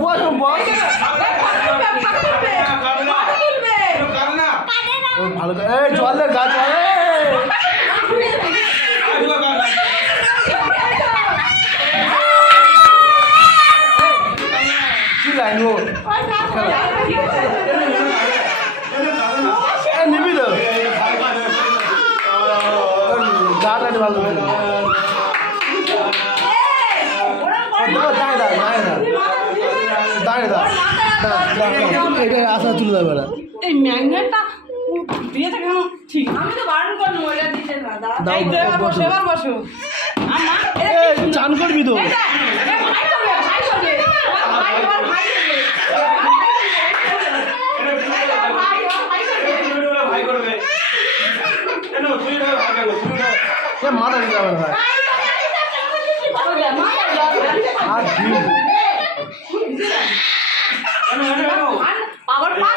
বস বস ভালো জল দে গাছ কি লাইন ও নিবি তো গাটা ভালো এটা আশা তুলে যাবে না এই ম্যাগনেটটা দিয়ে থাকে কেন ঠিক আমি তো বারণ করলাম ওইটা দিতে না দাদা এই তো এবার বসো আমা চান করবি তো ভাই করবে ভাই করবে কেন তুই ভাই মাথা দিতে হবে ভাই আর আবার পা